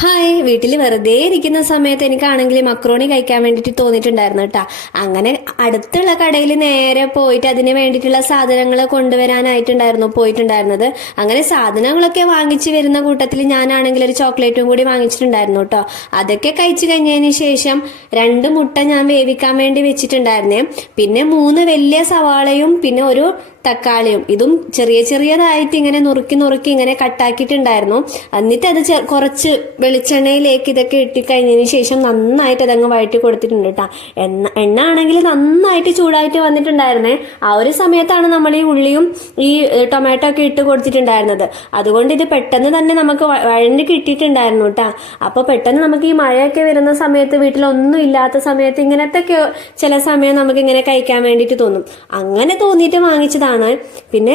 Hi, വീട്ടിൽ വെറുതെ ഇരിക്കുന്ന സമയത്ത് എനിക്കാണെങ്കിൽ മക്രോണി കഴിക്കാൻ വേണ്ടിയിട്ട് തോന്നിയിട്ടുണ്ടായിരുന്നു കേട്ടാ. അങ്ങനെ അടുത്തുള്ള കടയിൽ നേരെ പോയിട്ട് അതിന് വേണ്ടിയിട്ടുള്ള സാധനങ്ങൾ കൊണ്ടുവരാനായിട്ടുണ്ടായിരുന്നു പോയിട്ടുണ്ടായിരുന്നത്. അങ്ങനെ സാധനങ്ങളൊക്കെ വാങ്ങിച്ചു വരുന്ന കൂട്ടത്തിൽ ഞാനാണെങ്കിൽ ഒരു ചോക്ലേറ്റും കൂടി വാങ്ങിച്ചിട്ടുണ്ടായിരുന്നു കേട്ടോ. അതൊക്കെ കഴിച്ചു കഴിഞ്ഞതിന് ശേഷം 2 മുട്ട ഞാൻ വേവിക്കാൻ വേണ്ടി വെച്ചിട്ടുണ്ടായിരുന്നേ. പിന്നെ 3 വലിയ സവാളയും പിന്നെ ഒരു തക്കാളിയും ഇതും ചെറിയ ചെറിയതായിട്ട് ഇങ്ങനെ നുറുക്കി നുറുക്കി ഇങ്ങനെ കട്ടാക്കിയിട്ടുണ്ടായിരുന്നു. എന്നിട്ട് അത് കുറച്ച് വെളിച്ചെണ്ണയിലേക്ക് ഇതൊക്കെ ഇട്ടിക്കഴിഞ്ഞതിന് ശേഷം നന്നായിട്ട് അതങ്ങ് വഴറ്റി കൊടുത്തിട്ടുണ്ട് കേട്ടോ. എണ്ണ ആണെങ്കിൽ നന്നായിട്ട് ചൂടായിട്ട് വന്നിട്ടുണ്ടായിരുന്നേ. ആ ഒരു സമയത്താണ് നമ്മൾ ഈ ഉള്ളിയും ഈ ടൊമാറ്റോ ഒക്കെ ഇട്ട് കൊടുത്തിട്ടുണ്ടായിരുന്നത്. അതുകൊണ്ട് ഇത് പെട്ടെന്ന് തന്നെ നമുക്ക് വഴഞ്ഞ് കിട്ടിയിട്ടുണ്ടായിരുന്നു കേട്ടോ. അപ്പൊ പെട്ടെന്ന് നമുക്ക് ഈ മഴയൊക്കെ വരുന്ന സമയത്ത് വീട്ടിലൊന്നും ഇല്ലാത്ത സമയത്ത് ഇങ്ങനത്തെ ചില സമയം നമുക്ക് ഇങ്ങനെ കഴിക്കാൻ വേണ്ടിയിട്ട് തോന്നും. അങ്ങനെ തോന്നിയിട്ട് വാങ്ങിച്ചതാണ്. പിന്നെ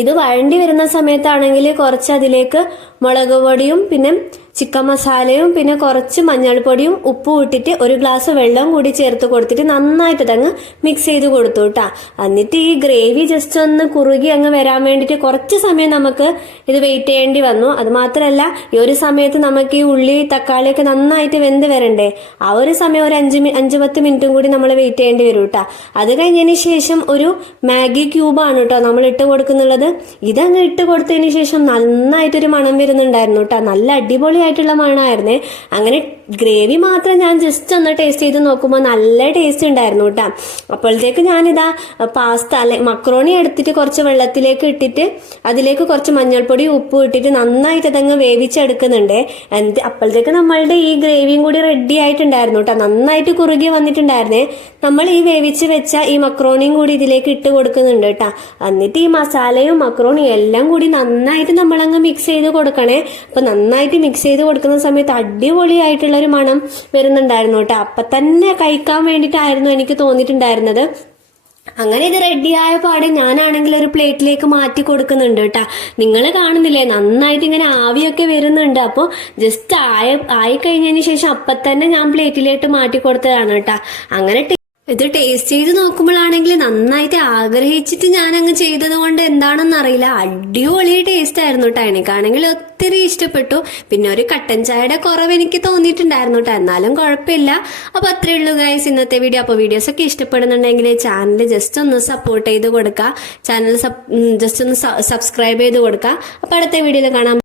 ഇത് വഴണ്ടി വരുന്ന സമയത്താണെങ്കിൽ കുറച്ച് അതിലേക്ക് മുളക് പൊടിയും പിന്നെ ചിക്കൻ മസാലയും പിന്നെ കുറച്ച് മഞ്ഞൾപ്പൊടിയും ഉപ്പും ഇട്ടിട്ട് 1 ഗ്ലാസ് വെള്ളം കൂടി ചേർത്ത് കൊടുത്തിട്ട് നന്നായിട്ട് അതങ്ങ് മിക്സ് ചെയ്ത് കൊടുത്തു കേട്ടാ. എന്നിട്ട് ഈ ഗ്രേവി ജസ്റ്റ് ഒന്ന് കുറുകി അങ്ങ് വരാൻ വേണ്ടിയിട്ട് കുറച്ച് സമയം നമുക്ക് ഇത് വെയിറ്റ് ചെയ്യേണ്ടി വന്നു. അത് മാത്രമല്ല ഈ ഒരു സമയത്ത് നമുക്ക് ഈ ഉള്ളി തക്കാളിയൊക്കെ നന്നായിട്ട് വെന്ത് വരണ്ടേ. ആ ഒരു സമയം ഒരു 5-10 മിനിറ്റും കൂടി നമ്മൾ വെയിറ്റ് ചെയ്യേണ്ടി വരും കേട്ടാ. അത് കഴിഞ്ഞതിന് ശേഷം ഒരു മാഗി ക്യൂബാണ് കേട്ടോ നമ്മൾ ഇട്ട് കൊടുക്കുന്നുള്ളത്. ഇതങ്ങ് ഇട്ട് കൊടുത്തതിന് ശേഷം നന്നായിട്ടൊരു മണം വരുന്നുണ്ടായിരുന്നു കേട്ടോ. നല്ല അടിപൊളിയായിട്ടുള്ള മണമായിരുന്നേ. അങ്ങനെ ഗ്രേവി മാത്രം ഞാൻ ജസ്റ്റ് ഒന്ന് ടേസ്റ്റ് ചെയ്ത് നോക്കുമ്പോൾ നല്ല ടേസ്റ്റ് ഉണ്ടായിരുന്നു കേട്ടോ. അപ്പോഴത്തേക്ക് ഞാനിതാ പാസ്ത മക്രോണി എടുത്തിട്ട് കുറച്ച് വെള്ളത്തിലേക്ക് ഇട്ടിട്ട് അതിലേക്ക് കുറച്ച് മഞ്ഞൾപ്പൊടി ഉപ്പും ഇട്ടിട്ട് നന്നായിട്ട് അതങ്ങ് വേവിച്ചെടുക്കുന്നുണ്ട്. എന്നിട്ട് അപ്പോഴത്തേക്ക് നമ്മളുടെ ഈ ഗ്രേവിയും കൂടി റെഡി ആയിട്ടുണ്ടായിരുന്നു കേട്ടോ. നന്നായിട്ട് കുറുകി വന്നിട്ടുണ്ടായിരുന്നേ. നമ്മൾ ഈ വേവിച്ച് വെച്ച ഈ മക്രോണിയും കൂടി ഇതിലേക്ക് ഇട്ട് കൊടുക്കുന്നുണ്ട് കേട്ടോ. എന്നിട്ട് ഈ മസാലയും മക്രോണിയും എല്ലാം കൂടി നന്നായിട്ട് നമ്മളങ്ങ് മിക്സ് ചെയ്ത് കൊടുക്കണേ. അപ്പൊ നന്നായിട്ട് മിക്സ് ചെയ്ത് കൊടുക്കുന്ന സമയത്ത് അടിപൊളിയായിട്ടുള്ള ഒരു മണം വരുന്നുണ്ടായിരുന്നു കേട്ടോ. അപ്പൊ തന്നെ കഴിക്കാൻ വേണ്ടിയിട്ടായിരുന്നു എനിക്ക് തോന്നിയിട്ടുണ്ടായിരുന്നത്. അങ്ങനെ ഇത് റെഡിയായ പാടെ ഞാനാണെങ്കിൽ ഒരു പ്ലേറ്റിലേക്ക് മാറ്റി കൊടുക്കുന്നുണ്ട് കേട്ടാ. നിങ്ങൾ കാണുന്നില്ലേ നന്നായിട്ട് ഇങ്ങനെ ആവിയൊക്കെ വരുന്നുണ്ട്. അപ്പോൾ ജസ്റ്റ് ആയി കഴിഞ്ഞതിന് ശേഷം അപ്പം തന്നെ ഞാൻ പ്ലേറ്റിലേക്ക് മാറ്റി കൊടുത്തതാണ് കേട്ടാ. അങ്ങനെ ഇത് ടേസ്റ്റ് ചെയ്ത് നോക്കുമ്പോഴാണെങ്കിൽ നന്നായിട്ട് ആഗ്രഹിച്ചിട്ട് ഞാൻ അങ്ങ് ചെയ്തത് കൊണ്ട് എന്താണെന്ന് അറിയില്ല, അടിപൊളി ടേസ്റ്റ് ആയിരുന്നു കേട്ടോ. എനിക്കാണെങ്കിൽ ഒത്തിരി ഇഷ്ടപ്പെട്ടു. പിന്നെ ഒരു കട്ടൻ ചായയുടെ കുറവ് എനിക്ക് തോന്നിയിട്ടുണ്ടായിരുന്നു കേട്ടോ. എന്നാലും കുഴപ്പമില്ല. അപ്പൊ അത്രേ ഉള്ളൂ ഗൈസ് ഇന്നത്തെ വീഡിയോ. അപ്പൊ വീഡിയോസ് ഒക്കെ ഇഷ്ടപ്പെടുന്നുണ്ടെങ്കിൽ ചാനൽ ജസ്റ്റ് ഒന്ന് സപ്പോർട്ട് ചെയ്ത് കൊടുക്കുക. ചാനൽ ജസ്റ്റ് ഒന്ന് സബ്സ്ക്രൈബ് ചെയ്ത് കൊടുക്കുക. അപ്പൊ അടുത്ത വീഡിയോയിൽ കാണാം.